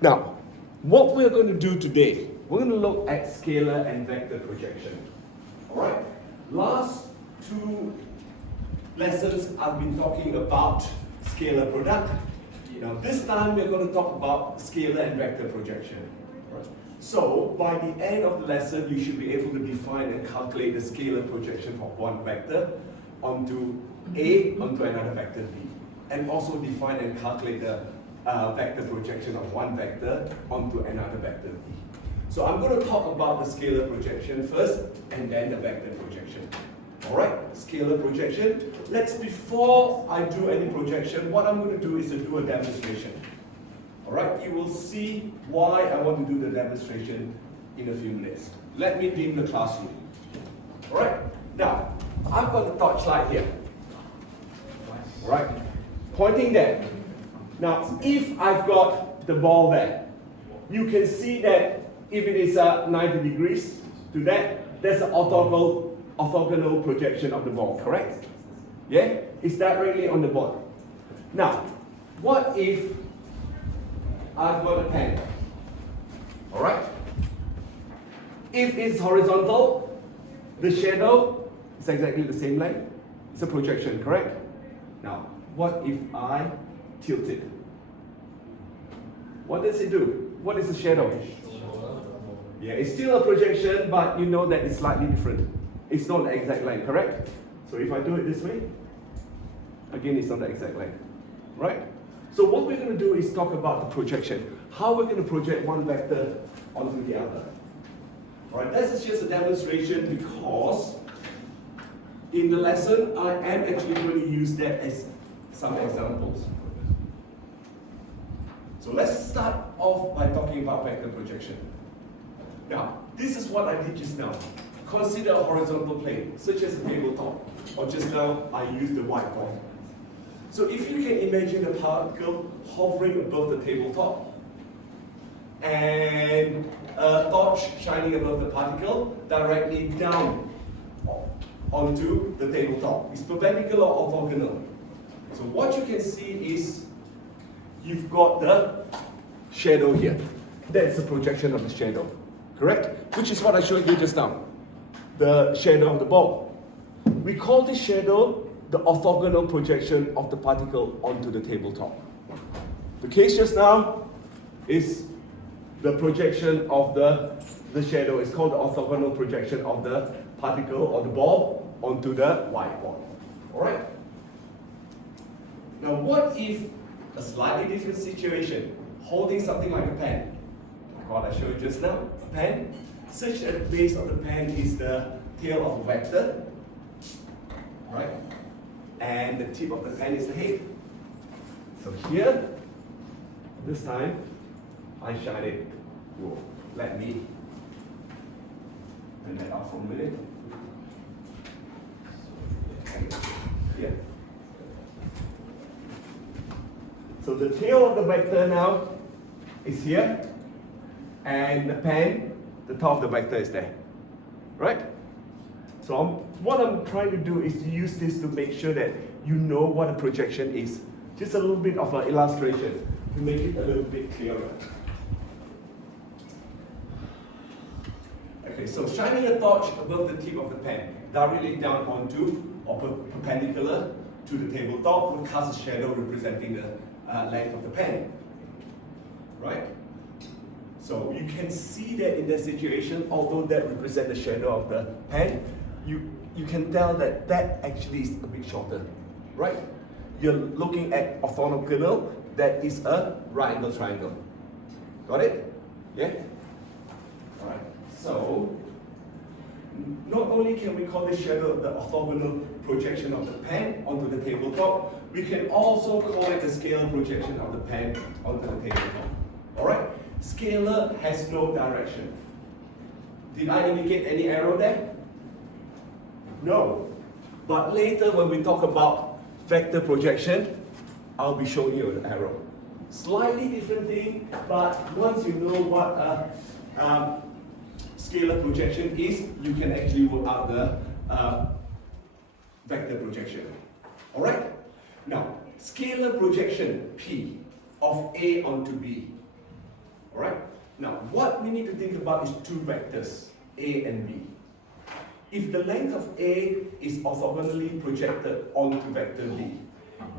Now, what we're going to do today, we're going to look at scalar and vector projection. Alright? Last two lessons I've been talking about scalar product. Now this time we're going to talk about scalar and vector projection. Right? So by the end of the lesson you should be able to define and calculate the scalar projection of one vector onto A onto another vector B. And also define and calculate the vector projection of one vector onto another vector B. So I'm going to talk about the scalar projection first and then the vector projection. Alright, scalar projection. Before I do any projection, what I'm going to do is to do a demonstration. Alright, you will see why I want to do the demonstration in a few minutes. Let me dim the classroom. Alright, now, I've got the torchlight here. Alright, pointing there. Now, if I've got the ball there, you can see that if it is 90 degrees to that, that's an orthogonal projection of the ball, correct? Yeah? It's directly on the board. Now, what if I've got a pen? Alright? If it's horizontal, the shadow is exactly the same length. It's a projection, correct? Now, what if I tilt it? What does it do? What is the shadow? Yeah, it's still a projection, but you know that it's slightly different. It's not the exact line, correct? So if I do it this way, again, it's not the exact line, right? So what we're going to do is talk about the projection. How we're going to project one vector onto the other. All right, this is just a demonstration because in the lesson, I am actually going to use that as some examples. So let's start off by talking about vector projection. Now, this is what I did just now. Consider a horizontal plane, such as a tabletop, or just now I used the whiteboard. So if you can imagine a particle hovering above the tabletop, and a torch shining above the particle directly down onto the tabletop. It's perpendicular or orthogonal. So what you can see is you've got the shadow here. That's the projection of the shadow, correct? Which is what I showed you just now. The shadow of the ball. We call this shadow the orthogonal projection of the particle onto the tabletop. The case just now is the projection of the shadow. It's called the orthogonal projection of the particle or the ball onto the whiteboard. Alright? Now what if a slightly different situation, holding something like a pen, like what I showed you just now, a pen, such that the base of the pen is the tail of a vector, right? And the tip of the pen is the head. So here, this time, I shine it. Whoa, let me turn that off for a minute. Here. So the tail of the vector now is here, and the pen, the top of the vector is there, right? So what I'm trying to do is to use this to make sure that you know what a projection is. Just a little bit of an illustration to make it a little bit clearer. Okay, so shining a torch above the tip of the pen, directly down onto or perpendicular to the tabletop will cast a shadow representing the length of the pen, right? So you can see that in that situation, although that represents the shadow of the pen, you can tell that that actually is a bit shorter, right? You're looking at orthogonal, that is a right angle triangle. Got it? Yeah? Alright, so not only can we call this shadow the orthogonal projection of the pen onto the tabletop, we can also call it the scalar projection of the pen onto the tabletop. Alright? Scalar has no direction. Did I indicate any arrow there? No. But later when we talk about vector projection, I'll be showing you an arrow. Slightly different thing, but once you know what a scalar projection is, you can actually work out the vector projection. Alright? Now, scalar projection P of A onto B. you need to think about is two vectors, A and B. If the length of A is orthogonally projected onto vector B,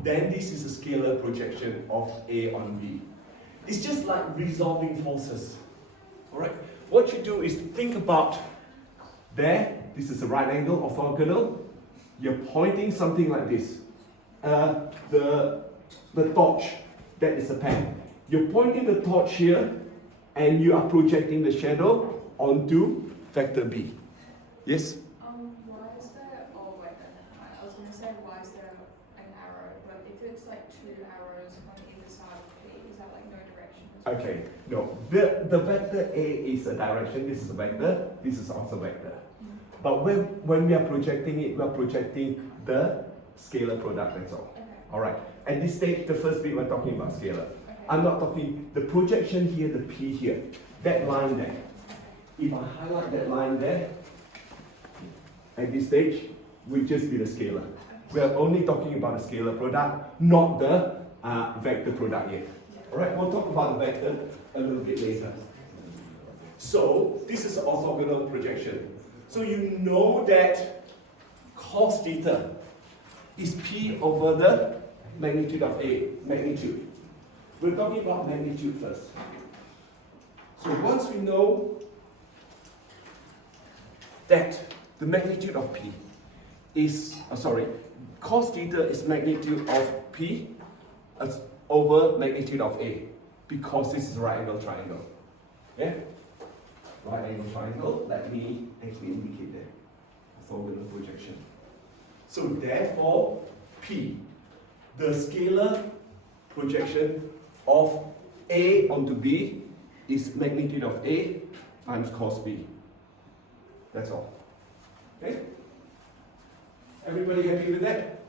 then this is a scalar projection of A on B. It's just like resolving forces. Alright? What you do is think about there, this is a right angle orthogonal. You're pointing something like this. The torch, that is a pen. You're pointing the torch here and you are projecting the shadow onto vector B. Yes? Why is there, oh wait, I was going to say why is there an arrow, but if it's like two arrows on either side of P, is that like no direction? Okay, no. The vector A is a direction, this is a vector, this is also a vector. But when we are projecting it, we are projecting the scalar product, that's all. Okay. Alright, at this stage, the first bit we're talking about scalar. Okay. I'm not talking, the projection here, the P here, that line there. If I highlight that line there, at this stage, will just be the scalar. We are only talking about the scalar product, not the vector product yet. Alright, we'll talk about the vector a little bit later. So, this is an orthogonal projection. So you know that cos theta is P over the magnitude of A, magnitude. We're talking about magnitude first. So once we know that the magnitude of P is, cos theta is magnitude of P over magnitude of A, because this is a right angle triangle. Yeah? Right angle triangle, let me actually indicate that. Orthogonal projection. So therefore, P, the scalar projection of A onto B is magnitude of A times cos B. That's all. Okay? Everybody happy with that?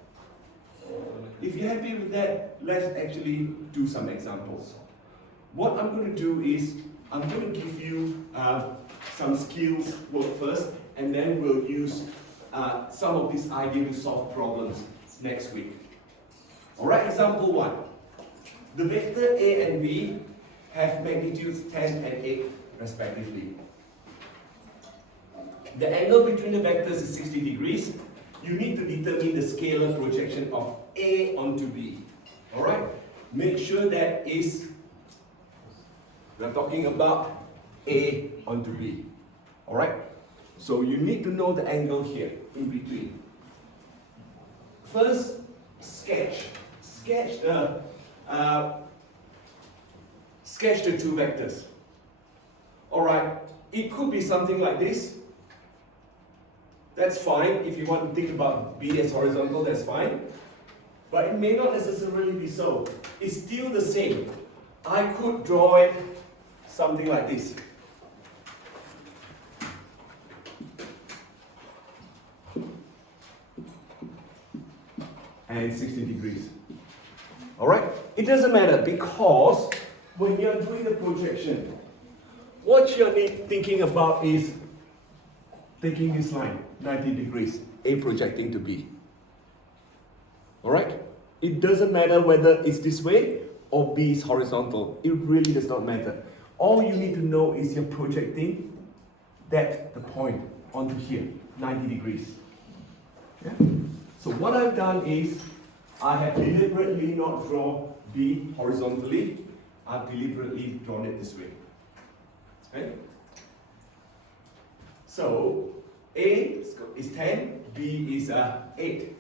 If you're happy with that, let's actually do some examples. What I'm going to do is, I'm going to give you some skills work first, and then we'll use some of this idea to solve problems next week. Alright, example 1. The vector A and B have magnitudes 10 and 8 respectively. The angle between the vectors is 60 degrees. You need to determine the scalar projection of A onto B. Alright? Make sure that is, we're talking about A onto B. Alright? So you need to know the angle here, in between. First, sketch. Sketch the two vectors. Alright, it could be something like this. That's fine. If you want to think about B as horizontal, that's fine. But it may not necessarily be so. It's still the same. I could draw it something like this. And 60 degrees. Alright? It doesn't matter, because when you're doing the projection, what you're thinking about is taking this line, 90 degrees, A projecting to B. Alright? It doesn't matter whether it's this way or B is horizontal. It really does not matter. All you need to know is you're projecting the point onto here, 90 degrees. Yeah? So what I've done is, I have deliberately not drawn B horizontally. I've deliberately drawn it this way. Okay? So A is 10, B is 8.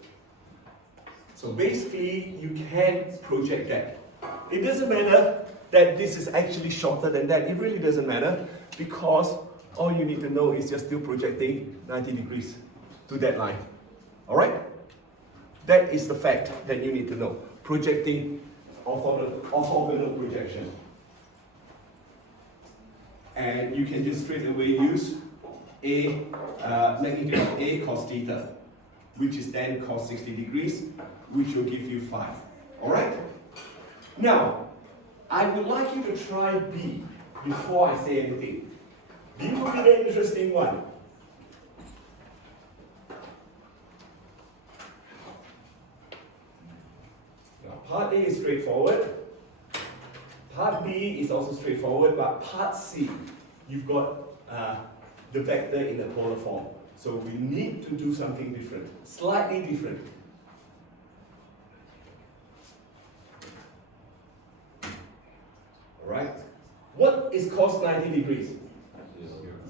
So basically, you can project that. It doesn't matter that this is actually shorter than that. It really doesn't matter, because all you need to know is you're still projecting 90 degrees to that line. Alright? That is the fact that you need to know. Projecting orthogonal projection. And you can just straight away use A, magnitude of A cos theta, which is then cos 60 degrees, which will give you 5. Alright? Now, I would like you to try B before I say anything. B will be the interesting one. Now, part A is straightforward. Part B is also straightforward, but part C, you've got the vector in the polar form. So we need to do something different, slightly different. Alright? What is cos 90 degrees?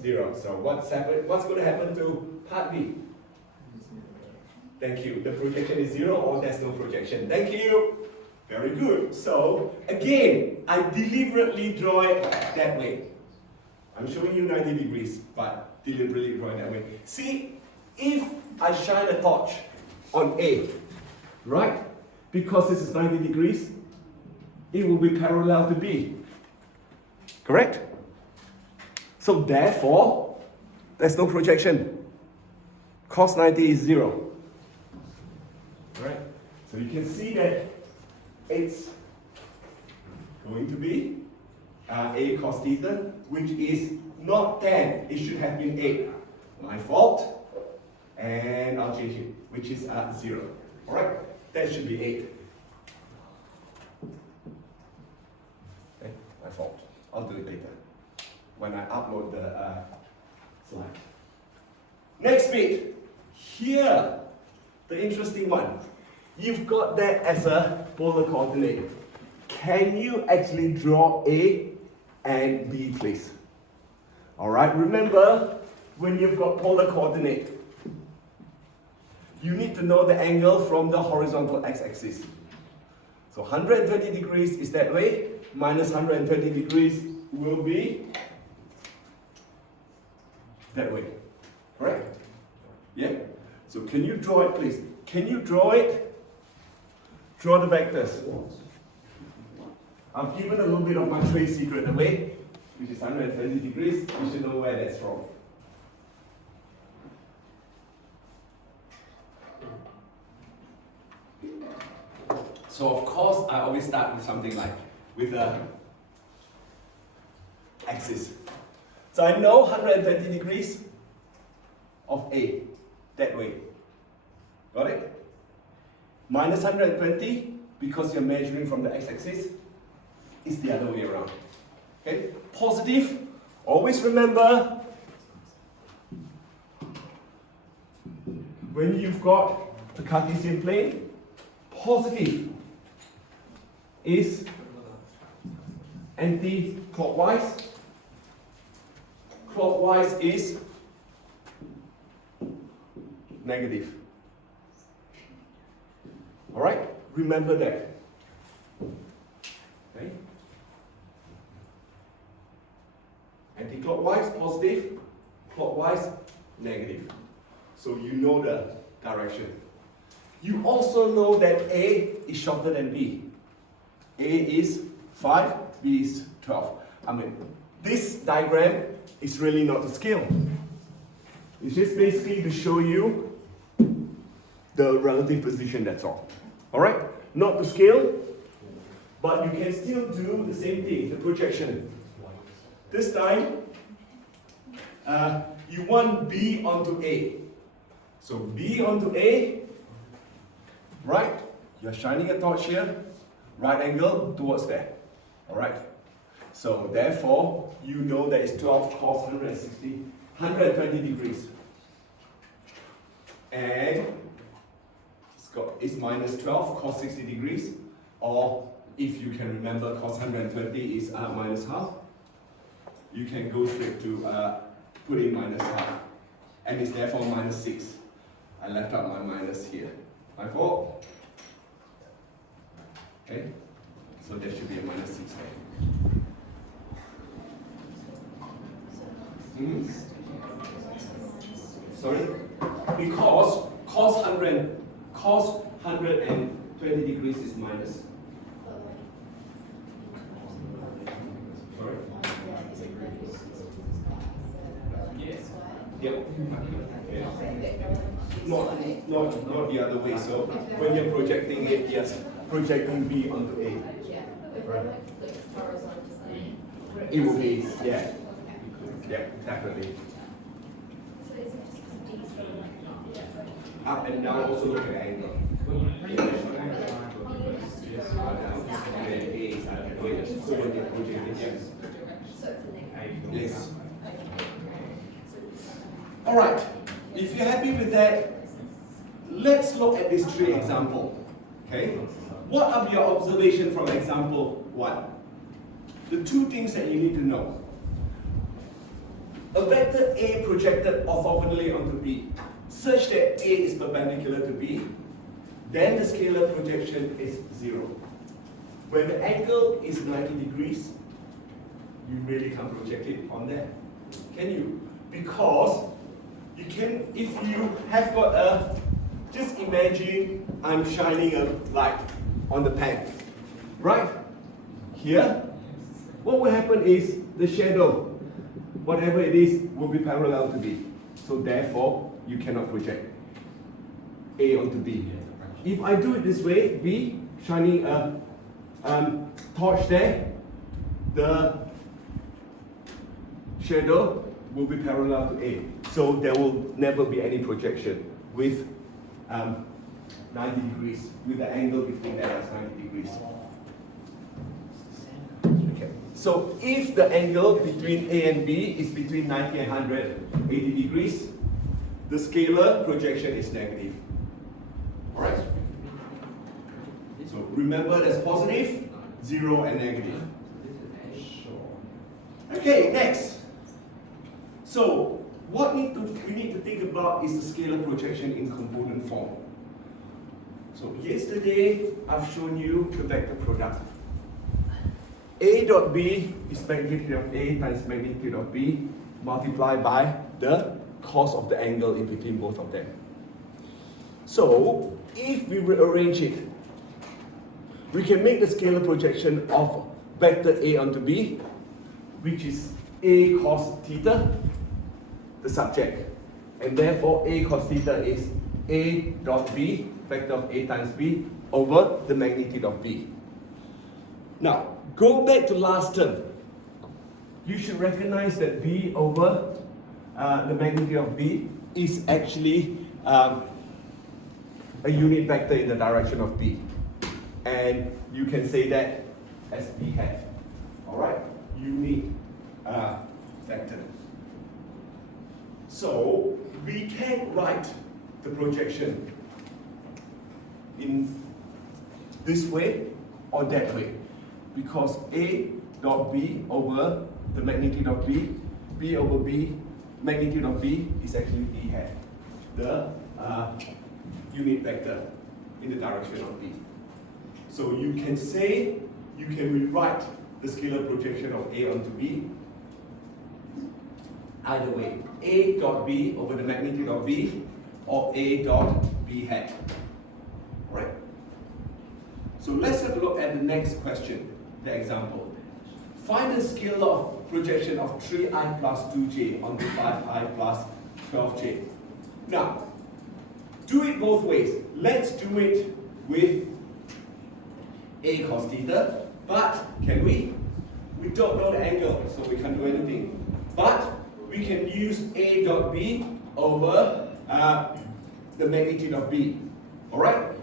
0. So what's going to happen to part B? Thank you. The projection is 0 or there's no projection. Thank you. Very good. So again, I deliberately draw it that way. I'm showing you 90 degrees, but deliberately draw it that way. See, if I shine a torch on A, right? Because this is 90 degrees, it will be parallel to B. Correct? So therefore, there's no projection. Cos 90 is 0. Right? So you can see that it's going to be A cos theta, which is not 10. It should have been 8. My fault. And I'll change it, which is 0. Alright? That should be 8. Okay? My fault. I'll do it later when I upload the slide. Next bit. Here, the interesting one. You've got that as a polar coordinate. Can you actually draw A and B, please? Alright, remember, when you've got polar coordinate, you need to know the angle from the horizontal x-axis. So 120 degrees is that way, minus 120 degrees will be that way. Correct? Yeah? So can you draw it, please? Can you draw it? Draw the vectors. I've given a little bit of my trade secret away, which is 120 degrees. You should know where that's from. So of course, I always start with something like, with a axis. So I know 120 degrees of A, that way. Got it? Minus 120, because you're measuring from the x-axis, is the other way around. Okay? Positive, always remember, when you've got the Cartesian plane, positive is anti-clockwise, clockwise is negative. Alright? Remember that. Okay? Anti-clockwise, positive, clockwise, negative. So you know the direction. You also know that A is shorter than B. A is 5, B is 12. I mean, this diagram is really not to scale. It's just basically to show you the relative position, that's all. Alright? Not to scale, but you can still do the same thing, the projection. This time, you want B onto A. So B onto A, right? You're shining a torch here, right angle towards there. Alright? So therefore, you know that it's 12 cos 120 degrees. And it's minus 12 cos 60 degrees, or if you can remember, cos 120 is minus half. You can go straight to put in minus half, and it's therefore minus 6. I left out my minus here. My fault. Okay, so there should be a minus 6 there. Sorry? Because cos 120 degrees is minus. Sorry? Yep. Yeah. Not the other way. So when you're projecting it, yes, projecting B onto A. Right. It will be, yeah. Yeah, definitely. Up and down, also look at angle. So when you're projecting, yes. So it's a negative. Yes. Okay. So it's All right. If you're happy with that, let's look at these three examples. Okay. What are your observations from example 1? The two things that you need to know. A vector A projected orthogonally onto B, such that A is perpendicular to B, then the scalar projection is 0. When the angle is 90 degrees, you really can't project it on there. Can you? Because you can, if you have got a, just imagine I'm shining a light on the pen, right? Here, what will happen is the shadow, whatever it is, will be parallel to B. So therefore, you cannot project A onto B. If I do it this way, B shining a torch there, the shadow will be parallel to A. So there will never be any projection with 90 degrees, with the angle between that as 90 degrees. Okay. So if the angle between A and B is between 90 and 180 degrees, the scalar projection is negative. Alright? So remember there's positive, 0 and negative. Okay, next. So what we need to think about is the scalar projection in component form. So yesterday I've shown you the vector product. A dot B is magnitude of A times magnitude of B multiplied by the cos of the angle in between both of them. So if we rearrange it, we can make the scalar projection of vector A onto B, which is A cos theta, the subject. And therefore A cos theta is A dot B, vector of A times B, over the magnitude of B. Now, go back to last term. You should recognize that B over the magnitude of B is actually a unit vector in the direction of B. And you can say that as B hat. Alright? Unit vector. So, we can write the projection in this way or that way. Because A dot B over the magnitude of B, B over B, magnitude of B is actually B hat, the unit vector in the direction of B. So you can say, you can rewrite the scalar projection of A onto B either way, A dot B over the magnitude of B or A dot B hat. Right? So let's have a look at the next question. The example. Find the scalar projection of 3i plus 2j onto 5i plus 12j. Now, do it both ways. Let's do it with A cos theta, but can we? We don't know the angle, so we can't do anything. But we can use A dot B over the magnitude of B. Alright?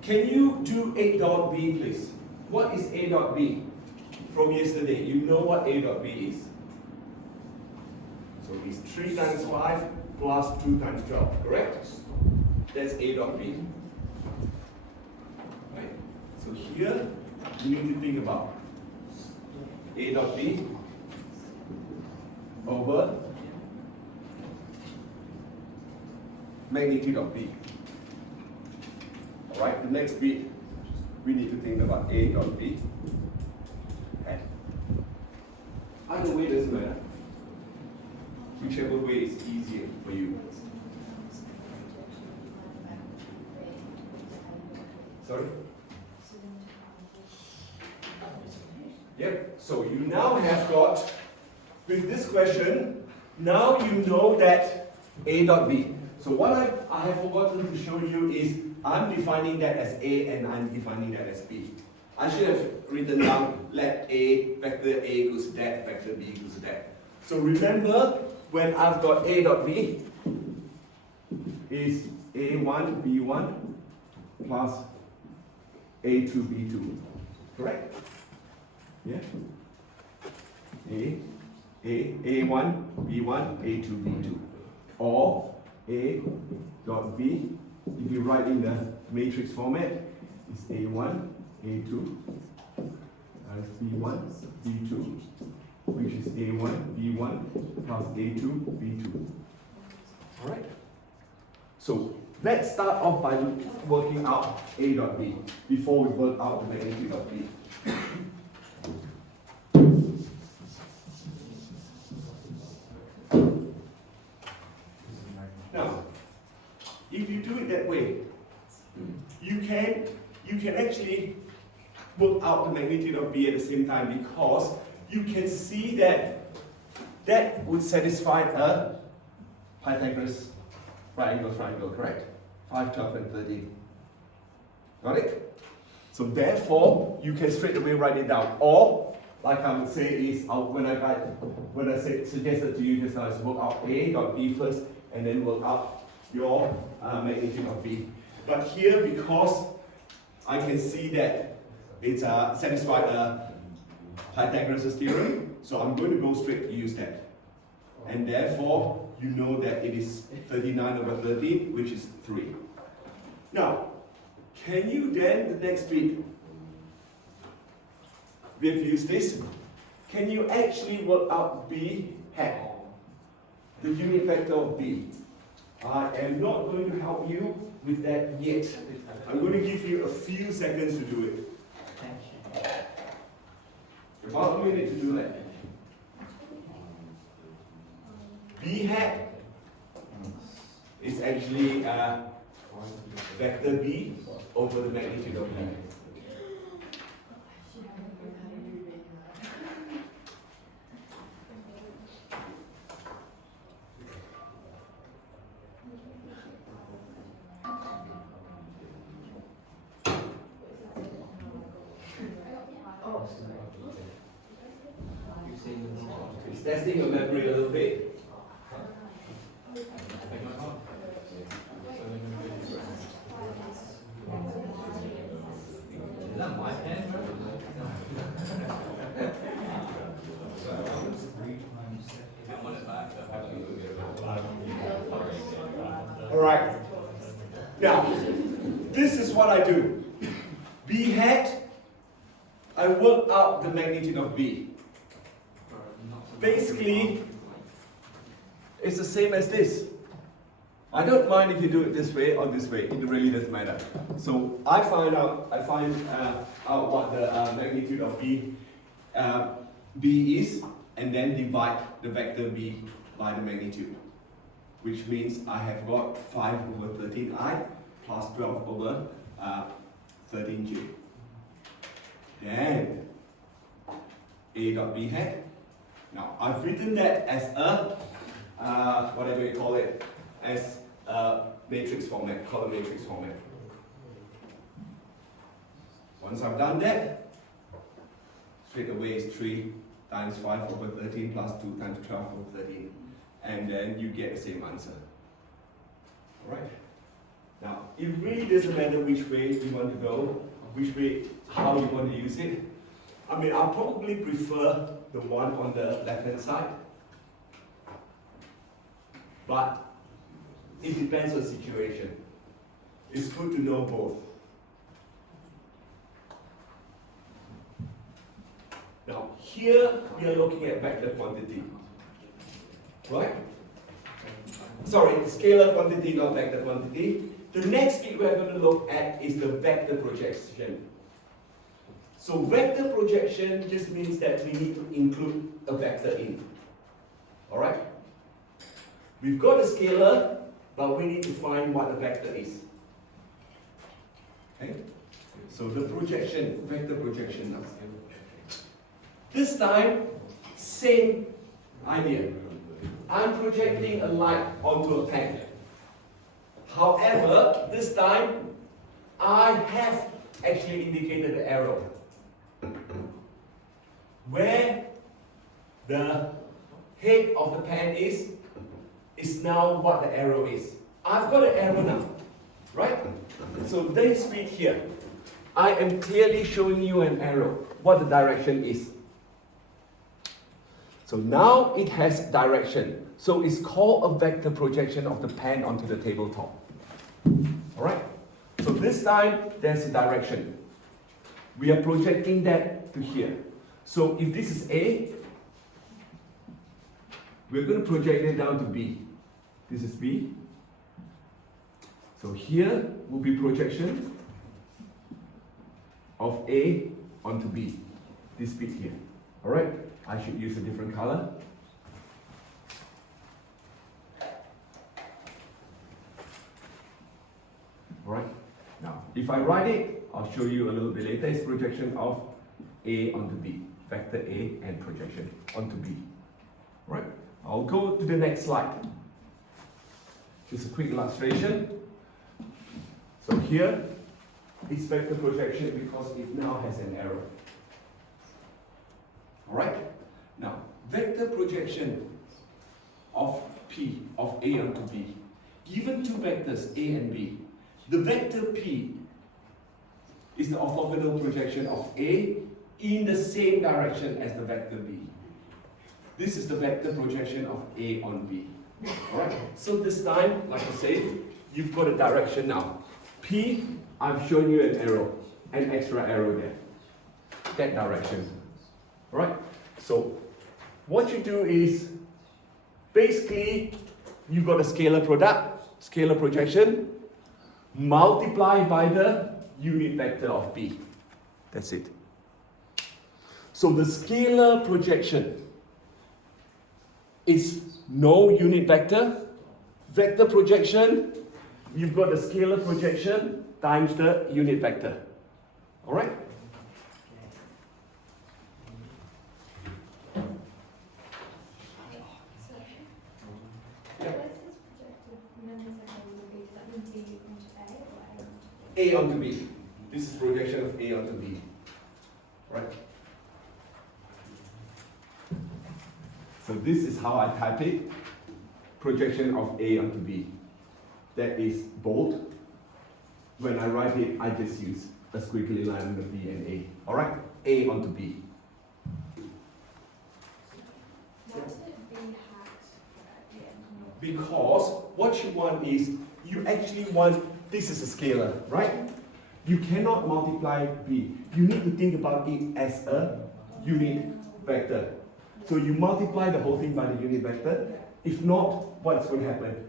Can you do A dot B, please? What is A dot B? From yesterday, you know what A dot B is. So it's 3 times 5 plus 2 times 12, correct? That's A dot B. Right? So here, you need to think about A dot B over magnitude of B. Alright, the next bit, we need to think about A dot B. And either way doesn't matter. Whichever way is easier for you. Sorry? Yep, so you now have got, with this question, now you know that A dot B. So what I have forgotten to show you is I'm defining that as A and I'm defining that as B. I should have written down let A, vector A equals that, vector B equals that. So remember, when I've got A dot B is A1, B1 plus A2, B2. Correct? Yeah? A1, B1, A2, B2. Or A dot B, if you write in the matrix format, it's A1, A2, B1, B2, which is A1, B1 plus A2, B2. Alright? So let's start off by working out A dot B before we work out the magnitude of B. Now, if you do it that way, you can actually work out the magnitude of B at the same time, because you can see that that would satisfy a Pythagoras right angle triangle, correct? 5, 12, and 13. Got it? So therefore, you can straight away write it down. Or, like I would say, is when I suggested to you just now, is work out A dot B first, and then work out your magnitude of B. But here, because I can see that it's satisfied a Pythagoras' theorem, so I'm going to go straight to use that. And therefore, you know that it is 39 over 13, which is 3. Now, can you then, the next bit, we've used this, can you actually work out B hat, the unit vector of B? I am not going to help you with that yet. I'm going to give you a few seconds to do it. About a minute to do that. B hat is actually vector B over the magnitude of B. It's testing your memory a little bit. Is that my pen? Alright. Now, this is what I do. B hat, I work out the magnitude of B. Basically, it's the same as this. I don't mind if you do it this way or this way, it really doesn't matter. So I find out what the magnitude of B is, and then divide the vector B by the magnitude, which means I have got 5 over 13i plus 12 over 13j. Then A dot B hat. Now I've written that as a whatever you call it, as a matrix format, column matrix format. Once I've done that, straight away is 3 times 5 over 13 plus 2 times 12 over 13. And then you get the same answer. Alright? Now, it really doesn't matter which way you want to go, how you want to use it. I mean, I'll probably prefer the one on the left-hand side. But it depends on the situation. It's good to know both. Now, here we are looking at vector quantity. Right? Sorry, scalar quantity, not vector quantity. The next bit we're going to look at is the vector projection. So vector projection just means that we need to include a vector in. Alright? We've got a scalar, but we need to find what the vector is. Okay? So the projection, vector projection now. This time, same idea. I'm projecting a light onto a pen. However, this time, I have actually indicated the arrow. Where the head of the pen is now what the arrow is. I've got an arrow now, right? So this bit here, I am clearly showing you an arrow, what the direction is. So now it has direction. So it's called a vector projection of the pen onto the tabletop. Alright? So this time there's a direction. We are projecting that to here. So if this is A, we're going to project it down to B. This is B. So here will be projection of A onto B. This bit here. Alright? I should use a different color. Alright? Now, if I write it, I'll show you a little bit later. It's projection of A onto B. Vector A and projection onto B. Alright? I'll go to the next slide. Just a quick illustration. So here, it's vector projection because it now has an arrow. Alright? Now, vector projection of P, of A onto B. Given two vectors, A and B, the vector P is the orthogonal projection of A in the same direction as the vector B. This is the vector projection of A on B. Alright? So this time, like I said, you've got a direction now. P, I've shown you an arrow, an extra arrow there. That direction. Alright? So what you do is basically you've got a scalar product, scalar projection, multiplied by the unit vector of B. That's it. So the scalar projection is no unit vector. Vector projection, you've got the scalar projection times the unit vector. Alright? A onto B. This is projection of A onto B. Right? So this is how I type it. Projection of A onto B. That is bold. When I write it, I just use a squiggly line under B and A. Alright? A onto B. Why is it B hat at the end? Because what you want is, you actually want, this is a scalar, right? You cannot multiply B. You need to think about it as a unit vector. So you multiply the whole thing by the unit vector. If not, what's going to happen?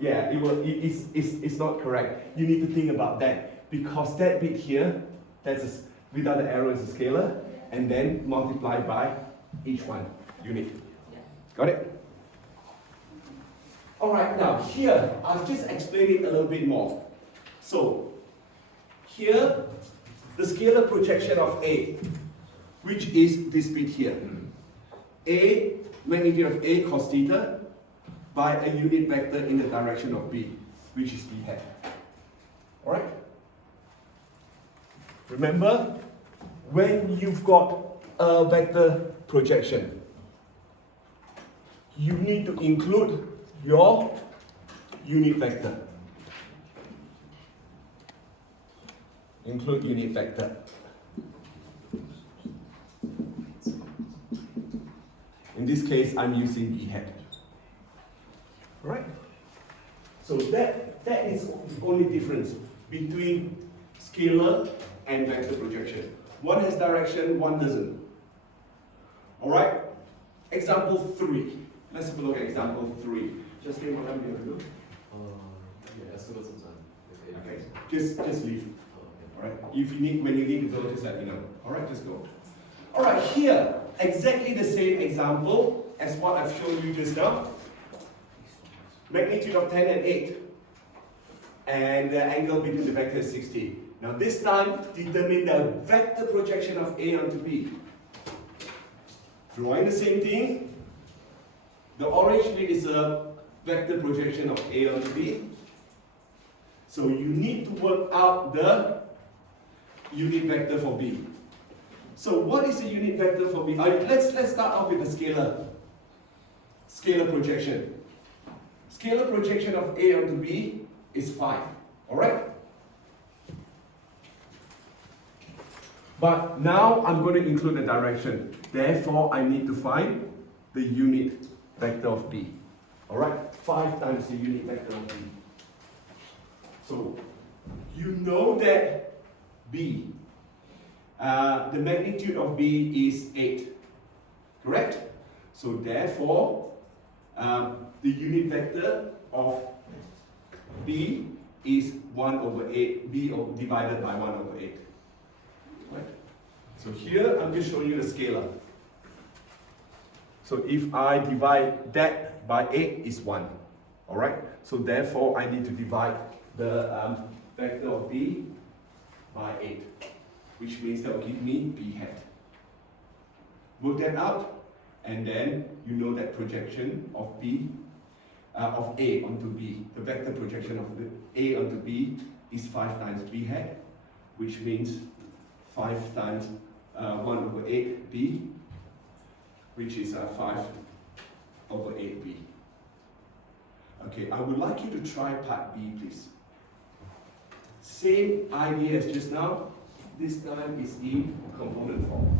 Yeah, it's not correct. You need to think about that. Because that bit here, without the arrow is a scalar, and then multiply by each one, unit. Got it? Alright, now here, I've just explained it a little bit more. So, here, the scalar projection of A, which is this bit here. A, magnitude of A cos theta, by a unit vector in the direction of B, which is B hat. Alright? Remember, when you've got a vector projection, you need to include your unit vector. Include unit vector. In this case, I'm using B hat. Right? So that is the only difference between scalar and vector projection. One has direction, one doesn't. Alright? Example 3. Let's have a look at example 3. Just give what I'm going to do. Yeah, as soon as I'm done. Okay. Just leave. Alright? If you need, when you need to go, just let me know. Alright, just go. Alright, here, exactly the same example as what I've shown you just now. Magnitude of 10 and 8. And the angle between the vector is 60. Now this time, determine the vector projection of A onto B. Drawing the same thing. The orange bit is a vector projection of A onto B. So you need to work out the unit vector for B. So what is the unit vector for B? Let's start off with the scalar projection. Scalar projection of A onto B is 5. Alright? But now I'm going to include a direction. Therefore, I need to find the unit vector of B. Alright? 5 times the unit vector of B. So, you know that B, the magnitude of B is 8. Correct? So therefore, the unit vector of B is 1 over 8, B divided by 1 over 8. Right? So here, I'm just showing you the scalar. So if I divide that by 8 is 1. Alright? So therefore, I need to divide the vector of B by 8. Which means that will give me B hat. Work that out. And then you know that projection of B, of A onto B, the vector projection of the A onto B is 5 times B hat, which means 5 times 1 over 8 B, which is 5 over 8 B. Okay, I would like you to try part B, please. Same idea as just now, this time is in component form.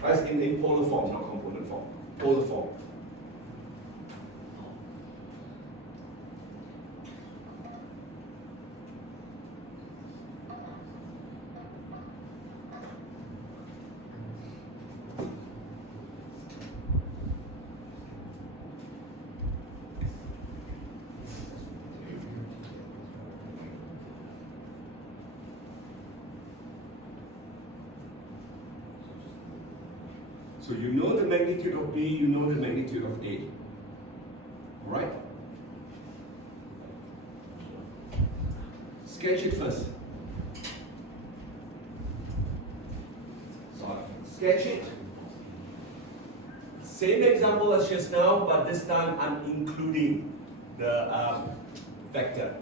That's in polar form, not component form. Polar form. So you know the magnitude of B, you know the magnitude of A. Alright? Sketch it first. So sketch it. Same example as just now, but this time I'm including the vector.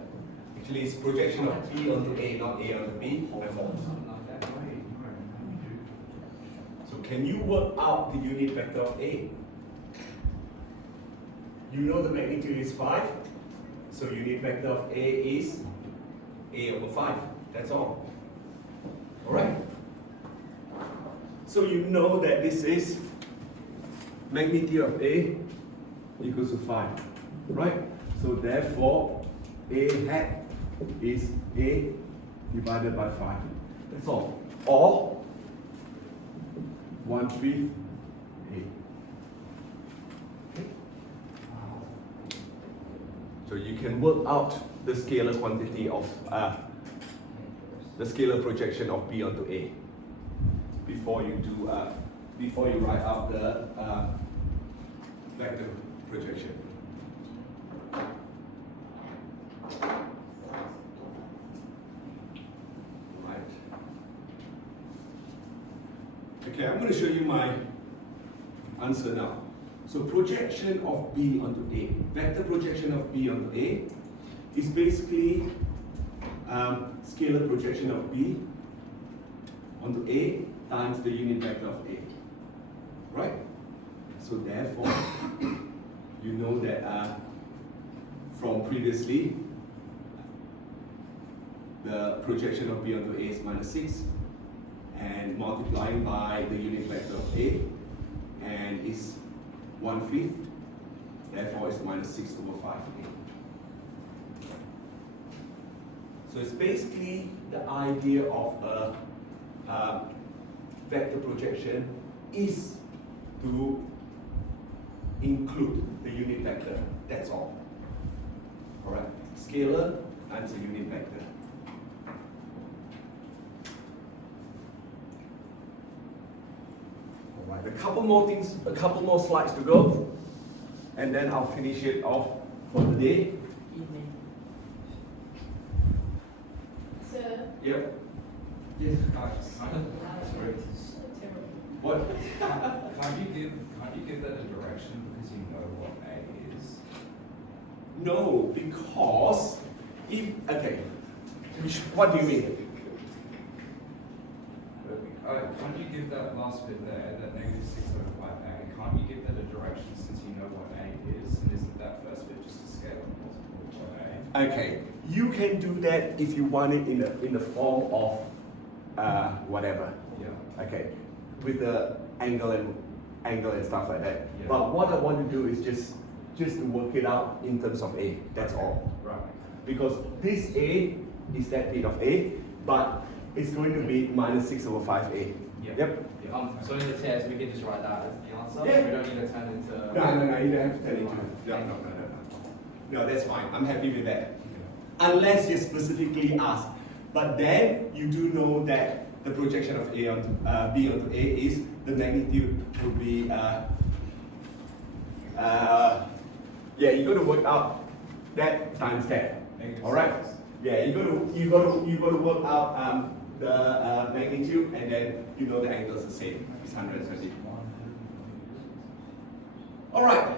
Actually, it's projection of B onto A, not A onto B. Therefore. Can you work out the unit vector of A? You know the magnitude is 5, so unit vector of A is A over 5. That's all. Alright? So you know that this is magnitude of A equals to 5. Right? So therefore, A hat is A divided by 5. That's all. Or 1/5 A. Okay. So you can work out the scalar quantity of the scalar projection of B onto A before you do before you write out the vector projection. Okay, I'm going to show you my answer now. So projection of B onto A, vector projection of B onto A is basically scalar projection of B onto A times the unit vector of A. Right? So therefore, you know that from previously, the projection of B onto A is -6. And multiplying by the unit vector of A, and is 1/5, therefore it's -6 over 5A. So it's basically the idea of a vector projection is to include the unit vector, that's all. Alright, scalar times the unit vector. A couple more things, a couple more slides to go, and then I'll finish it off for the day. Evening. Sir, Yep. Yes, sorry. so terrible. What? Can't you give that a direction because you know what A is? No, because what do you mean? Can't you give that last bit there, that -6 over 5A, can't you give that a direction since you know what A is? And isn't that first bit just a scalar multiple of A? Okay, you can do that if you want it in the form of whatever. Yeah. Okay, with the angle and angle and stuff like that. Yeah. But what I want to do is just to work it out in terms of A. That's all. Right. Because this A is that bit of A, but it's going to be minus 6 over 5A. Yeah. Yep. So in the test, we can just write that as the answer. Yeah. We don't need to turn it into. No, you don't have to tell it to. No. No, that's fine. I'm happy with that. Unless you specifically ask. But then you do know that the projection of A onto B onto A is the magnitude will be yeah, you got to work out that times that. All right. Yeah, you got to work out the magnitude, and then you know the angle is the same. It's 130. All right.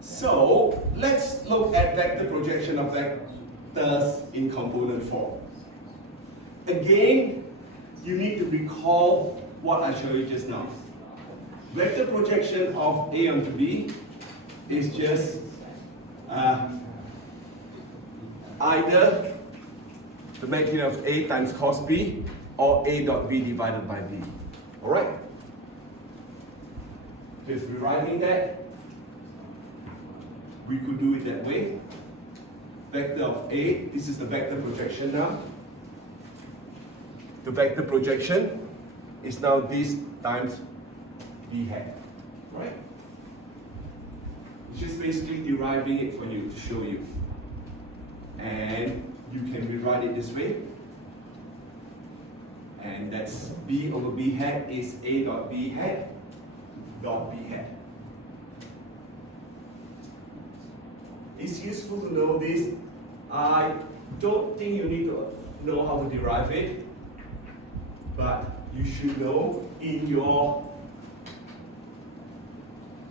So let's look at vector projection of vectors in component form. Again, you need to recall what I showed you just now. Vector projection of A onto B is just either the magnitude of A times cos B or A dot B divided by B. Alright? Just rewriting that. We could do it that way. Vector of A, this is the vector projection now. The vector projection is now this times B hat. Right? It's just basically deriving it for you to show you. And you can rewrite it this way. And that's B over B hat is A dot B hat dot B hat. It's useful to know this. I don't think you need to know how to derive it, but you should know in your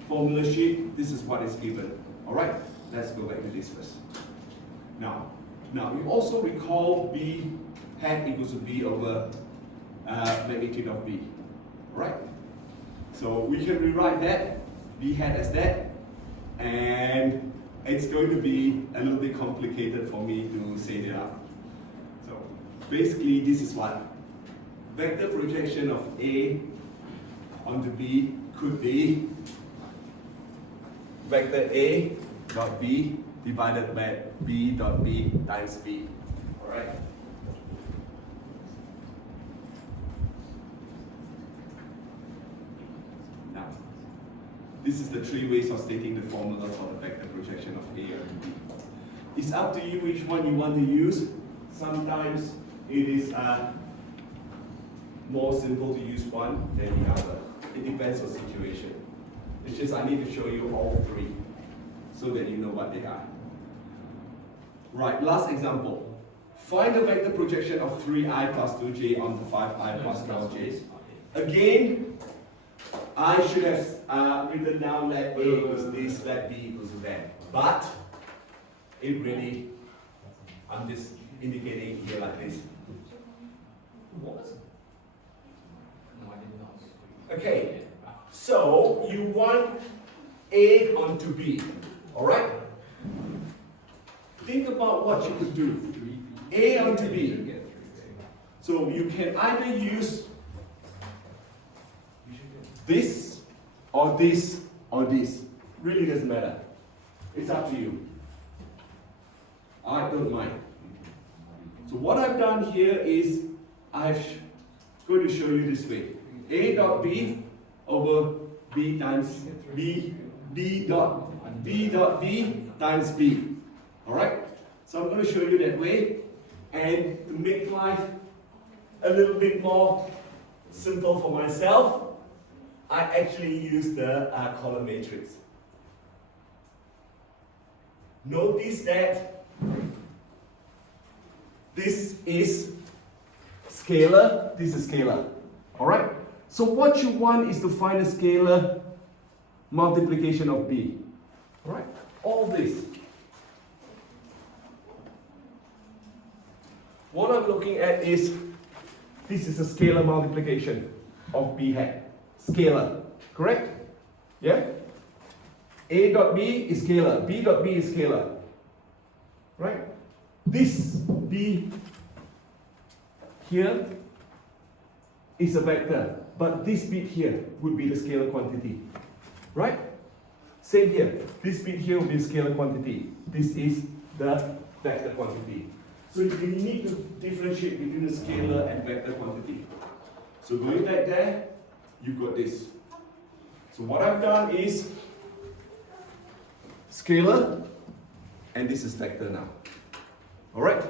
formula sheet, this is what is given. Alright, let's go back to this first. Now you also recall B hat equals to B over magnitude of B. Alright? So we can rewrite that, B hat as that, and it's going to be a little bit complicated for me to say it out. So basically this is what vector projection of A onto B could be vector A dot B divided by B dot B times B. Alright? Now, this is the three ways of stating the formula for the vector projection of A onto B. It's up to you which one you want to use. Sometimes it is more simple to use one than the other. It depends on situation. It's just I need to show you all three so that you know what they are. Right, last example. Find the vector projection of 3i plus 2j onto 5i plus 12j. Again, I should have written down let A equals this, let B equals that. But it really, I'm just indicating here like this. What? No, I did not. Okay, so you want A onto B, alright? Think about what you could do. A onto B. So you can either use this or this or this. Really doesn't matter. It's up to you. I don't mind. So what I've done here is I'm going to show you this way. A dot B over B times B dot B times B. Alright? So I'm going to show you that way. And to make life a little bit more simple for myself, I actually use the column matrix. Notice that this is scalar, this is scalar. Alright? So what you want is to find a scalar multiplication of B. Alright? All this. What I'm looking at is, this is a scalar multiplication of B hat. Scalar. Correct? Yeah? A dot B is scalar. B dot B is scalar. Right? This B here is a vector. but this bit here would be the scalar quantity, right? Same here. This bit here will be scalar quantity. This is the vector quantity. So you need to differentiate between the scalar and vector quantity. So going back there, you've got this. So what I've done is scalar, and this is vector now. Alright?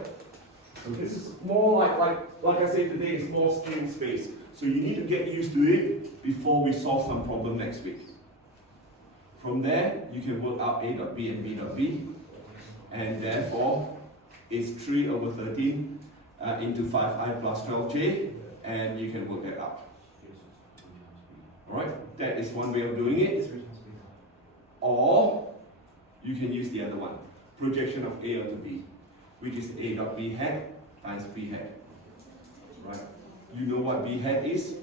So this is more like I said today, it's more string space. So you need to get used to it before we solve some problem next week. From there, you can work out a dot b and b dot b, and therefore it's 3 over 13 into 5i plus 12j, and you can work that out. Alright, that is one way of doing it. Or you can use the other one, projection of a onto b, which is a dot b hat times b hat. Right? You know what b hat is?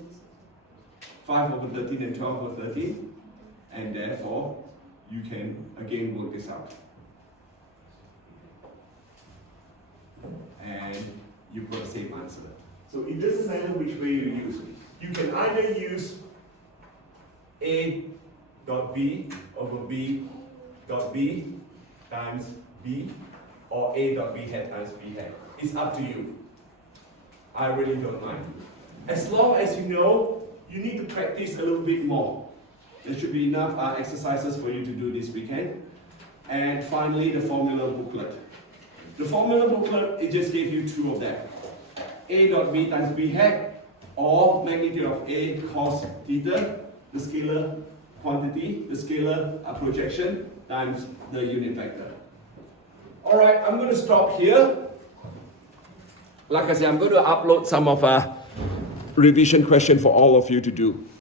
5 over 13 and 12 over 13, and therefore you can again work this out. And you've got the same answer. So it doesn't matter which way you use. You can either use a dot b over b dot b times b, or a dot b hat times b hat. It's up to you. I really don't mind. As long as you know, you need to practice a little bit more. There should be enough exercises for you to do this weekend. And finally, the formula booklet. The formula booklet, it just gave you two of them. A dot b times b hat, or magnitude of a cos theta, the scalar quantity, the scalar projection, times the unit vector. Alright, I'm going to stop here. Like I said, I'm going to upload some of a revision question for all of you to do.